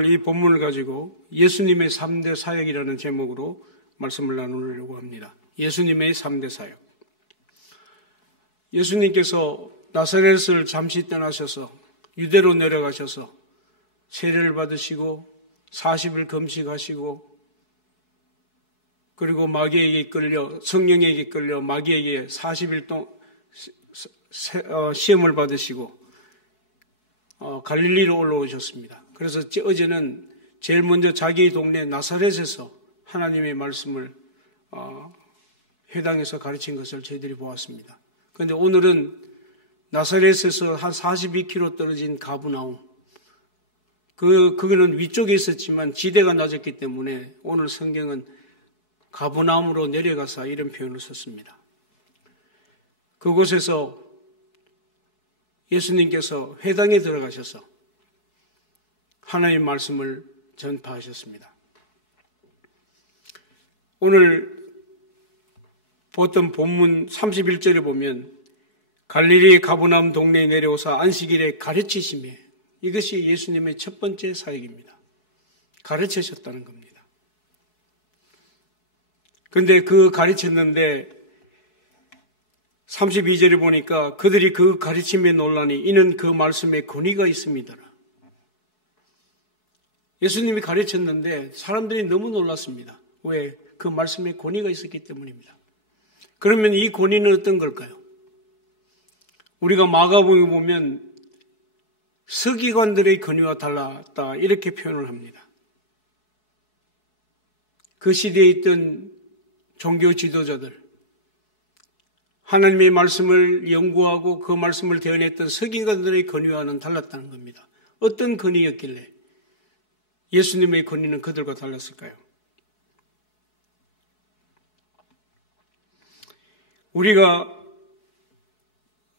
오늘 이 본문을 가지고 예수님의 3대 사역이라는 제목으로 말씀을 나누려고 합니다. 예수님의 3대 사역. 예수님께서 나사렛을 잠시 떠나셔서 유대로 내려가셔서 세례를 받으시고 40일 금식하시고 그리고 마귀에게 끌려 성령에게 끌려 마귀에게 40일 동안 시험을 받으시고 갈릴리로 올라오셨습니다. 그래서 어제는 제일 먼저 자기 동네 나사렛에서 하나님의 말씀을 회당에서 가르친 것을 저희들이 보았습니다. 그런데 오늘은 나사렛에서 한 42km 떨어진 가브나움, 그거는 위쪽에 있었지만 지대가 낮았기 때문에 오늘 성경은 가브나움으로 내려가서 이런 표현을 썼습니다. 그곳에서 예수님께서 회당에 들어가셔서 하나님의 말씀을 전파하셨습니다. 오늘 보던 본문 31절에 보면 갈릴리 가브나움 동네에 내려오사 안식일에 가르치시며, 이것이 예수님의 첫 번째 사역입니다. 가르치셨다는 겁니다. 그런데 그 가르쳤는데 32절에 보니까 그들이 그 가르침에 놀라니 이는 그 말씀에 권위가 있습니다. 예수님이 가르쳤는데 사람들이 너무 놀랐습니다. 왜? 그 말씀에 권위가 있었기 때문입니다. 그러면 이 권위는 어떤 걸까요? 우리가 마가복음에 보면 서기관들의 권위와 달랐다 이렇게 표현을 합니다. 그 시대에 있던 종교 지도자들, 하나님의 말씀을 연구하고 그 말씀을 대언했던 서기관들의 권위와는 달랐다는 겁니다. 어떤 권위였길래 예수님의 권위는 그들과 달랐을까요? 우리가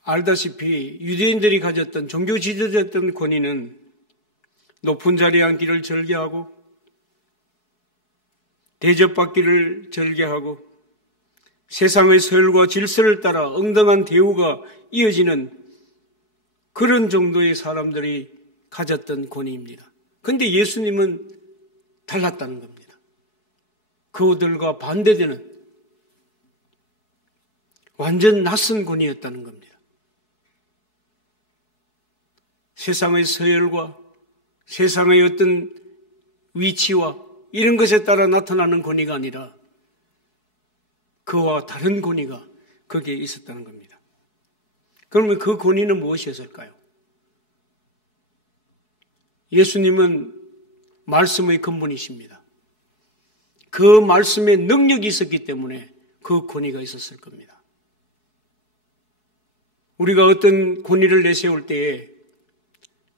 알다시피 유대인들이 가졌던 종교 지도자였던 권위는 높은 자리에 앉기를 절개하고 대접받기를 절개하고 세상의 서열과 질서를 따라 엉뚱한 대우가 이어지는 그런 정도의 사람들이 가졌던 권위입니다. 그런데 예수님은 달랐다는 겁니다. 그들과 반대되는 완전 낯선 권위였다는 겁니다. 세상의 서열과 세상의 어떤 위치와 이런 것에 따라 나타나는 권위가 아니라 그와 다른 권위가 거기에 있었다는 겁니다. 그러면 그 권위는 무엇이었을까요? 예수님은 말씀의 근본이십니다. 그 말씀에 능력이 있었기 때문에 그 권위가 있었을 겁니다. 우리가 어떤 권위를 내세울 때에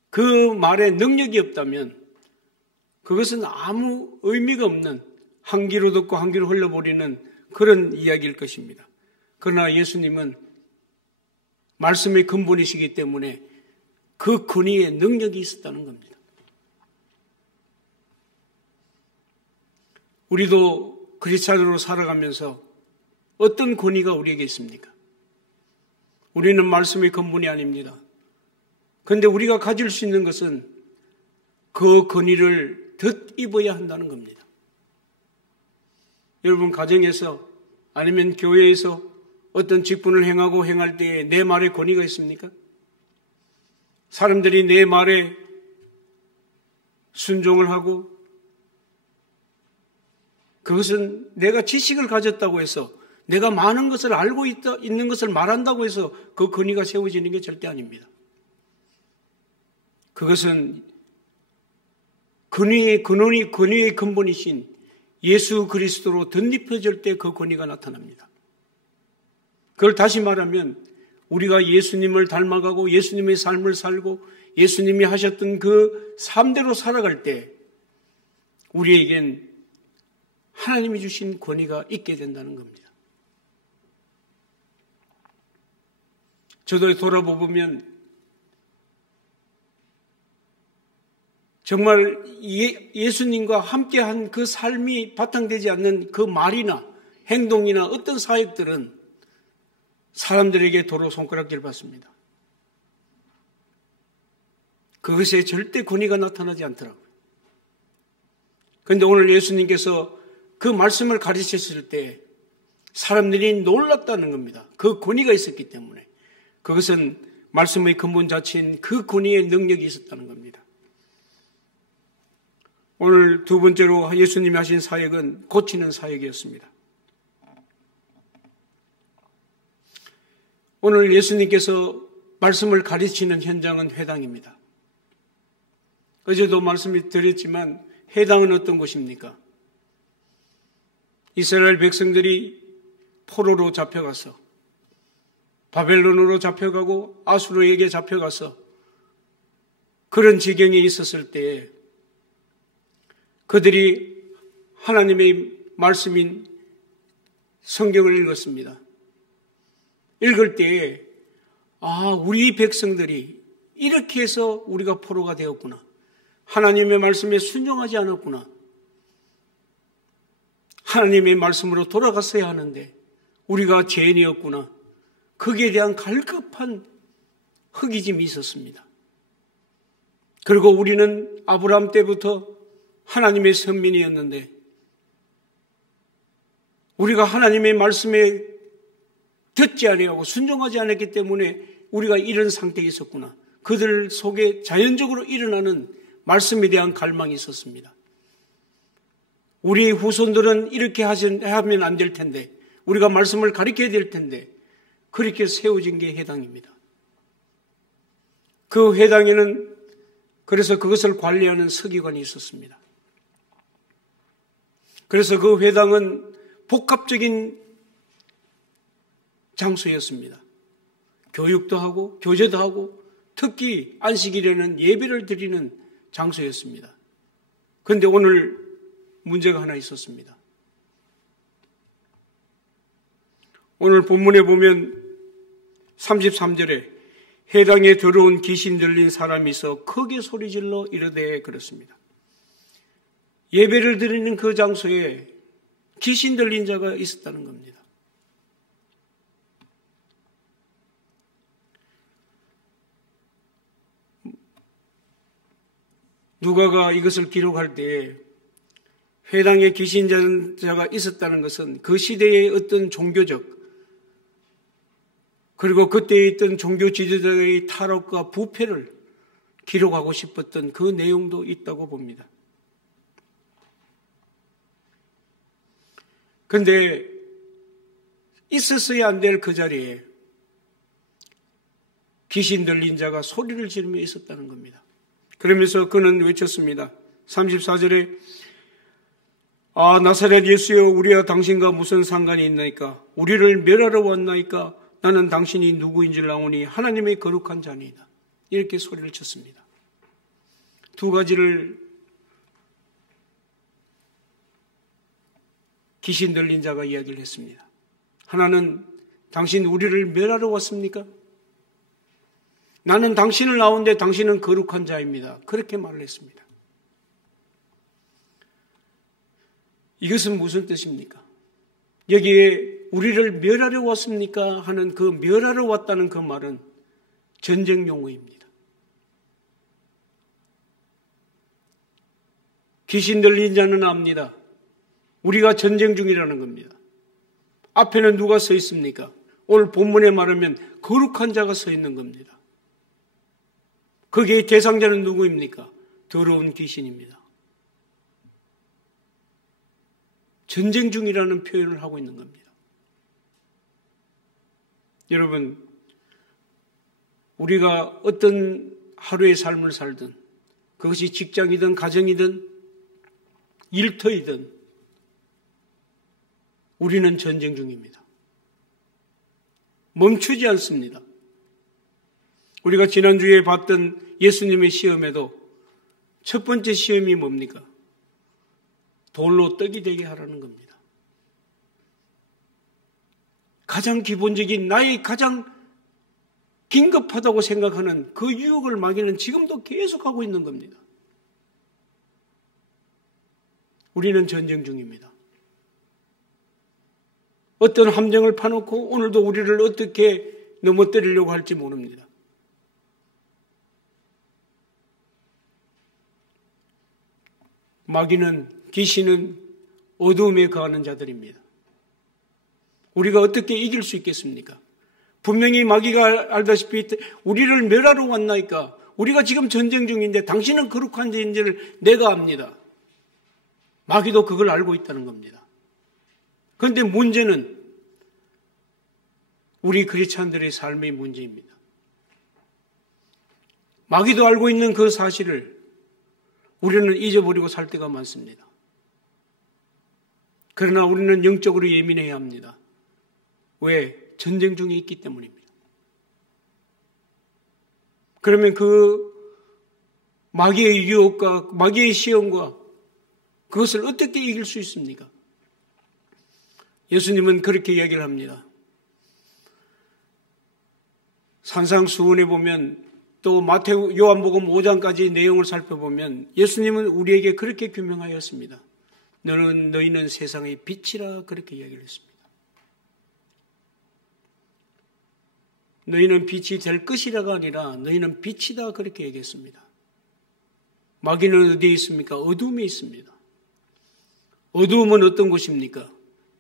그 말에 능력이 없다면 그것은 아무 의미가 없는 한 귀로 듣고 한 귀로 흘려버리는 그런 이야기일 것입니다. 그러나 예수님은 말씀의 근본이시기 때문에 그 권위에 능력이 있었다는 겁니다. 우리도 크리스찬으로 살아가면서 어떤 권위가 우리에게 있습니까? 우리는 말씀의 근본이 아닙니다. 그런데 우리가 가질 수 있는 것은 그 권위를 덧입어야 한다는 겁니다. 여러분 가정에서 아니면 교회에서 어떤 직분을 행하고 행할 때에 내 말에 권위가 있습니까? 사람들이 내 말에 순종을 하고 그것은 내가 지식을 가졌다고 해서 내가 많은 것을 알고 있는 것을 말한다고 해서 그 권위가 세워지는 게 절대 아닙니다. 그것은 권위의 근본이신 예수 그리스도로 덧입혀질 때 그 권위가 나타납니다. 그걸 다시 말하면 우리가 예수님을 닮아가고 예수님의 삶을 살고 예수님이 하셨던 그 삶대로 살아갈 때 우리에겐 하나님이 주신 권위가 있게 된다는 겁니다. 저도 돌아보면 정말 예수님과 함께한 그 삶이 바탕되지 않는 그 말이나 행동이나 어떤 사역들은 사람들에게 도로 손가락질 받습니다. 그것에 절대 권위가 나타나지 않더라고요. 그런데 오늘 예수님께서 그 말씀을 가르쳤을 때 사람들이 놀랐다는 겁니다. 그 권위가 있었기 때문에. 그것은 말씀의 근본 자체인 그 권위의 능력이 있었다는 겁니다. 오늘 두 번째로 예수님이 하신 사역은 고치는 사역이었습니다. 오늘 예수님께서 말씀을 가르치는 현장은 회당입니다. 어제도 말씀을 드렸지만 회당은 어떤 곳입니까? 이스라엘 백성들이 포로로 잡혀가서 바벨론으로 잡혀가고 아수르에게 잡혀가서 그런 지경에 있었을 때에 그들이 하나님의 말씀인 성경을 읽었습니다. 읽을 때에 우리 백성들이 이렇게 해서 우리가 포로가 되었구나. 하나님의 말씀에 순종하지 않았구나. 하나님의 말씀으로 돌아갔어야 하는데 우리가 죄인이었구나. 거기에 대한 갈급한 허기짐이 있었습니다. 그리고 우리는 아브라함 때부터 하나님의 선민이었는데 우리가 하나님의 말씀에 듣지 아니하고 순종하지 않았기 때문에 우리가 이런 상태에 있었구나. 그들 속에 자연적으로 일어나는 말씀에 대한 갈망이 있었습니다. 우리 후손들은 이렇게 하면 안 될 텐데 우리가 말씀을 가르쳐야 될 텐데 그렇게 세워진 게 회당입니다. 그 회당에는 그래서 그것을 관리하는 서기관이 있었습니다. 그래서 그 회당은 복합적인 장소였습니다. 교육도 하고 교제도 하고 특히 안식일에는 예배를 드리는 장소였습니다. 그런데 오늘 문제가 하나 있었습니다. 오늘 본문에 보면 33절에 회당에 들어온 귀신 들린 사람이 있어 크게 소리질러 이르되 그렇습니다. 예배를 드리는 그 장소에 귀신 들린 자가 있었다는 겁니다. 누가가 이것을 기록할 때 회당에 귀신 자가 있었다는 것은 그 시대의 어떤 종교적 그리고 그때에 있던 종교 지도자들의 탈옥과 부패를 기록하고 싶었던 그 내용도 있다고 봅니다. 그런데 있었어야 안 될 그 자리에 귀신 들린 자가 소리를 지르며 있었다는 겁니다. 그러면서 그는 외쳤습니다. 34절에 나사렛 예수여 우리와 당신과 무슨 상관이 있나이까? 우리를 멸하러 왔나이까? 나는 당신이 누구인 줄 아오니 하나님의 거룩한 자니이다. 이렇게 소리를 쳤습니다. 두 가지를 귀신 들린 자가 이야기를 했습니다. 하나는 당신 우리를 멸하러 왔습니까? 나는 당신을 나오는데 당신은 거룩한 자입니다. 그렇게 말을 했습니다. 이것은 무슨 뜻입니까? 여기에 우리를 멸하러 왔습니까? 하는 그 멸하러 왔다는 그 말은 전쟁 용어입니다. 귀신 들린 자는 압니다. 우리가 전쟁 중이라는 겁니다. 앞에는 누가 서 있습니까? 오늘 본문에 말하면 거룩한 자가 서 있는 겁니다. 거기에 대상자는 누구입니까? 더러운 귀신입니다. 전쟁 중이라는 표현을 하고 있는 겁니다. 여러분, 우리가 어떤 하루의 삶을 살든 그것이 직장이든 가정이든 일터이든 우리는 전쟁 중입니다. 멈추지 않습니다. 우리가 지난주에 봤던 예수님의 시험에도 첫 번째 시험이 뭡니까? 돌로 떡이 되게 하라는 겁니다. 가장 기본적인 나의 가장 긴급하다고 생각하는 그 유혹을 마귀는 지금도 계속하고 있는 겁니다. 우리는 전쟁 중입니다. 어떤 함정을 파놓고 오늘도 우리를 어떻게 넘어뜨리려고 할지 모릅니다. 마귀는 귀신은 어두움에 거하는 자들입니다. 우리가 어떻게 이길 수 있겠습니까? 분명히 마귀가 알다시피 우리를 멸하러 왔나이까? 우리가 지금 전쟁 중인데 당신은 거룩한 자인지를 내가 압니다. 마귀도 그걸 알고 있다는 겁니다. 그런데 문제는 우리 크리스찬들의 삶의 문제입니다. 마귀도 알고 있는 그 사실을 우리는 잊어버리고 살 때가 많습니다. 그러나 우리는 영적으로 예민해야 합니다. 왜? 전쟁 중에 있기 때문입니다. 그러면 그 마귀의 유혹과 마귀의 시험과 그것을 어떻게 이길 수 있습니까? 예수님은 그렇게 이야기를 합니다. 산상수훈에 보면 또 마태오, 요한복음 5장까지 내용을 살펴보면 예수님은 우리에게 그렇게 규명하였습니다. 너희는 세상의 빛이라 그렇게 이야기를 했습니다. 너희는 빛이 될 것이라가 아니라 너희는 빛이다 그렇게 얘기했습니다. 마귀는 어디에 있습니까? 어두움에 있습니다. 어두움은 어떤 곳입니까?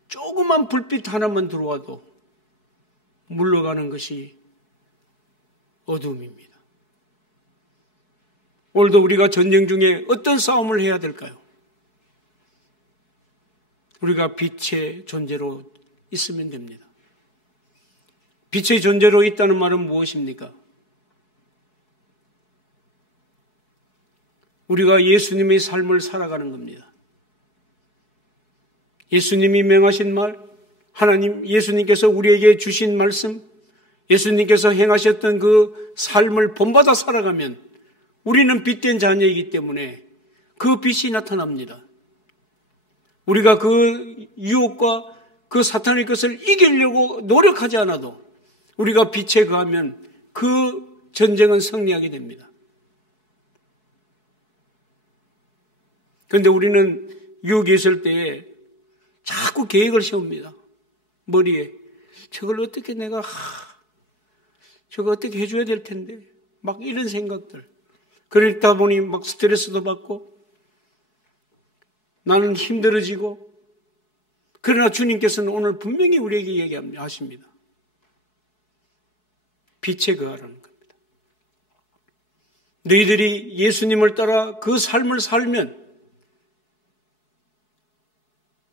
조그만 불빛 하나만 들어와도 물러가는 것이 어두움입니다. 오늘도 우리가 전쟁 중에 어떤 싸움을 해야 될까요? 우리가 빛의 존재로 있으면 됩니다. 빛의 존재로 있다는 말은 무엇입니까? 우리가 예수님의 삶을 살아가는 겁니다. 예수님이 명하신 말, 예수님께서 우리에게 주신 말씀, 예수님께서 행하셨던 그 삶을 본받아 살아가면 우리는 빛된 자녀이기 때문에 그 빛이 나타납니다. 우리가 그 유혹과 그 사탄의 것을 이기려고 노력하지 않아도 우리가 빛에 거하면 그 전쟁은 승리하게 됩니다. 그런데 우리는 유혹이 있을 때에 자꾸 계획을 세웁니다. 머리에. 저걸 어떻게 저거 어떻게 해줘야 될 텐데. 막 이런 생각들. 그러다 보니 막 스트레스도 받고 나는 힘들어지고. 그러나 주님께서는 오늘 분명히 우리에게 얘기하십니다. 빛에 거하라는 겁니다. 너희들이 예수님을 따라 그 삶을 살면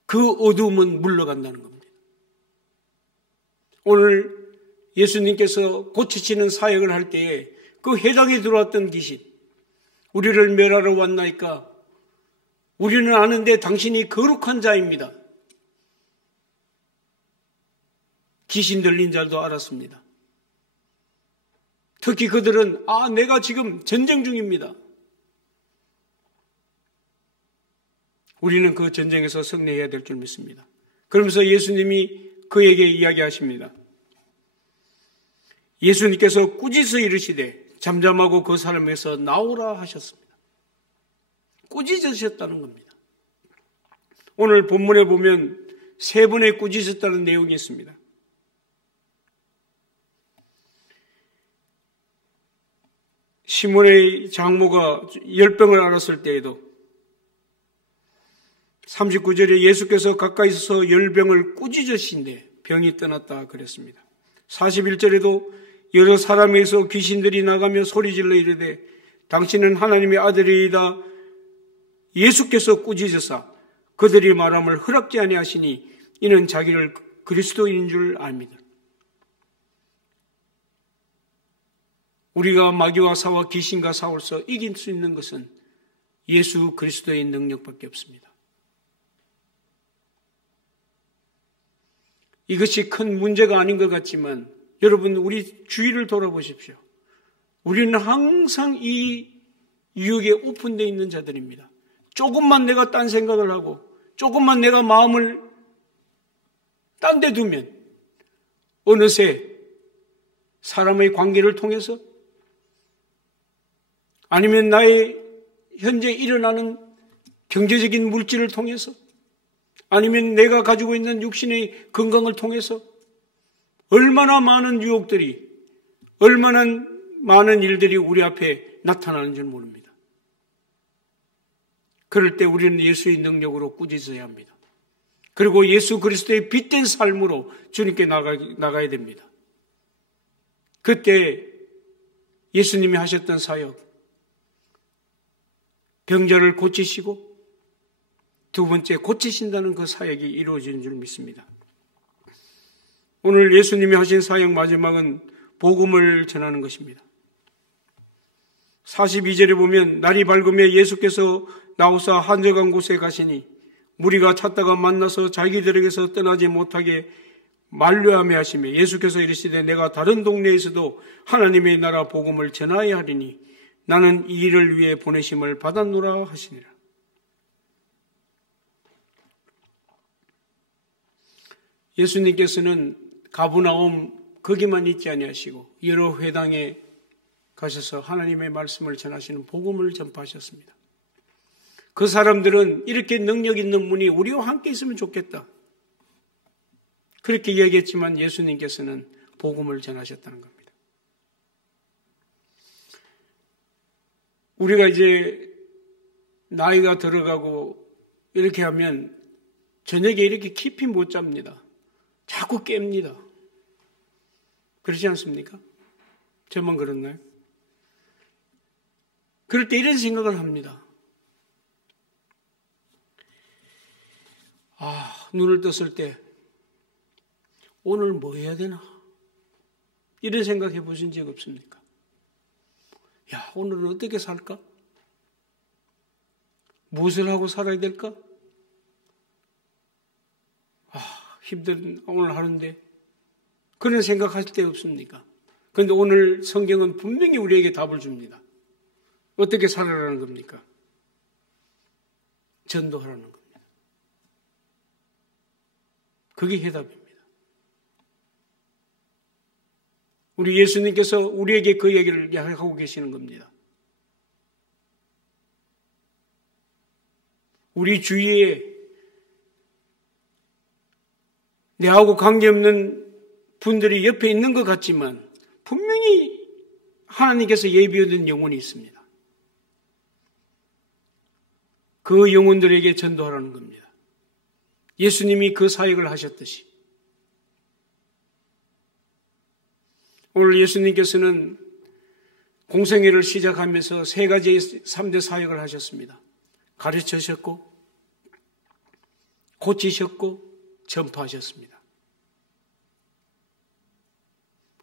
그 어두움은 물러간다는 겁니다. 오늘 예수님께서 고치시는 사역을 할 때에 그 회당에 들어왔던 귀신, 우리를 멸하러 왔나이까? 우리는 아는데 당신이 거룩한 자입니다. 귀신 들린 자도 알았습니다. 특히 그들은 내가 지금 전쟁 중입니다. 우리는 그 전쟁에서 승리해야 될 줄 믿습니다. 그러면서 예수님이 그에게 이야기하십니다. 예수님께서 꾸짖어 이르시되 잠잠하고 그 사람에서 나오라 하셨습니다. 꾸짖으셨다는 겁니다. 오늘 본문에 보면 3번에 꾸짖었다는 내용이 있습니다. 시몬의 장모가 열병을 앓았을 때에도 39절에 예수께서 가까이 서서 열병을 꾸짖으신데 병이 떠났다 그랬습니다. 41절에도 여러 사람에서 귀신들이 나가며 소리질러 이르되 당신은 하나님의 아들이다. 예수께서 꾸짖으사 그들이 말함을 허락지 아니하시니 이는 자기를 그리스도인 줄 압니다. 우리가 마귀와 사와 귀신과 싸워서 이길 수 있는 것은 예수 그리스도의 능력밖에 없습니다. 이것이 큰 문제가 아닌 것 같지만 여러분 우리 주위를 돌아보십시오. 우리는 항상 이 유혹에 오픈되어 있는 자들입니다. 조금만 내가 딴 생각을 하고 조금만 내가 마음을 딴 데 두면 어느새 사람의 관계를 통해서 아니면 나의 현재 일어나는 경제적인 물질을 통해서 아니면 내가 가지고 있는 육신의 건강을 통해서 얼마나 많은 유혹들이 얼마나 많은 일들이 우리 앞에 나타나는 줄 모릅니다. 그럴 때 우리는 예수의 능력으로 꾸짖어야 합니다. 그리고 예수 그리스도의 빛된 삶으로 주님께 나가야 됩니다. 그때 예수님이 하셨던 사역, 병자를 고치시고 두 번째 고치신다는 그 사역이 이루어지는 줄 믿습니다. 오늘 예수님이 하신 사역 마지막은 복음을 전하는 것입니다. 42절에 보면 날이 밝으며 예수께서 나오사 한적한 곳에 가시니 무리가 찾다가 만나서 자기들에게서 떠나지 못하게 만류하며 하시며 예수께서 이르시되 내가 다른 동네에서도 하나님의 나라 복음을 전하여야 하리니 나는 이 일을 위해 보내심을 받았노라 하시니라. 예수님께서는 가버나움 거기만 있지 아니하시고 여러 회당에 가셔서 하나님의 말씀을 전하시는 복음을 전파하셨습니다. 그 사람들은 이렇게 능력 있는 분이 우리와 함께 있으면 좋겠다, 그렇게 이야기했지만 예수님께서는 복음을 전하셨다는 겁니다. 우리가 이제 나이가 들어가고 이렇게 하면 저녁에 이렇게 깊이 못 잡니다. 자꾸 깹니다. 그렇지 않습니까? 저만 그렇나요? 그럴 때 이런 생각을 합니다. 눈을 떴을 때 오늘 뭐 해야 되나? 이런 생각해 보신 적 없습니까? 오늘은 어떻게 살까? 무엇을 하고 살아야 될까? 힘든 오늘 하루인데 그런 생각하실 때 없습니까? 그런데 오늘 성경은 분명히 우리에게 답을 줍니다. 어떻게 살아라는 겁니까? 전도하라는 겁니다. 그게 해답입니다. 우리 예수님께서 우리에게 그 얘기를 하고 계시는 겁니다. 우리 주위에 내하고 관계없는 분들이 옆에 있는 것 같지만 분명히 하나님께서 예비해둔 영혼이 있습니다. 그 영혼들에게 전도하라는 겁니다. 예수님이 그 사역을 하셨듯이 오늘 예수님께서는 공생애를 시작하면서 세 가지의 3대 사역을 하셨습니다. 가르치셨고 고치셨고 전파하셨습니다.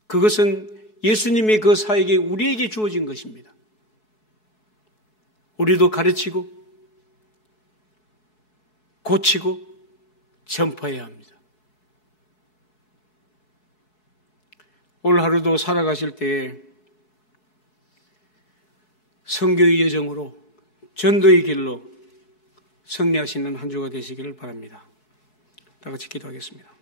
그것은 예수님의 그 사역이 우리에게 주어진 것입니다. 우리도 가르치고 고치고 전파해야 합니다. 오늘 하루도 살아가실 때에 선교의 여정으로 전도의 길로 승리하시는 한 주가 되시기를 바랍니다. 다 같이 기도하겠습니다.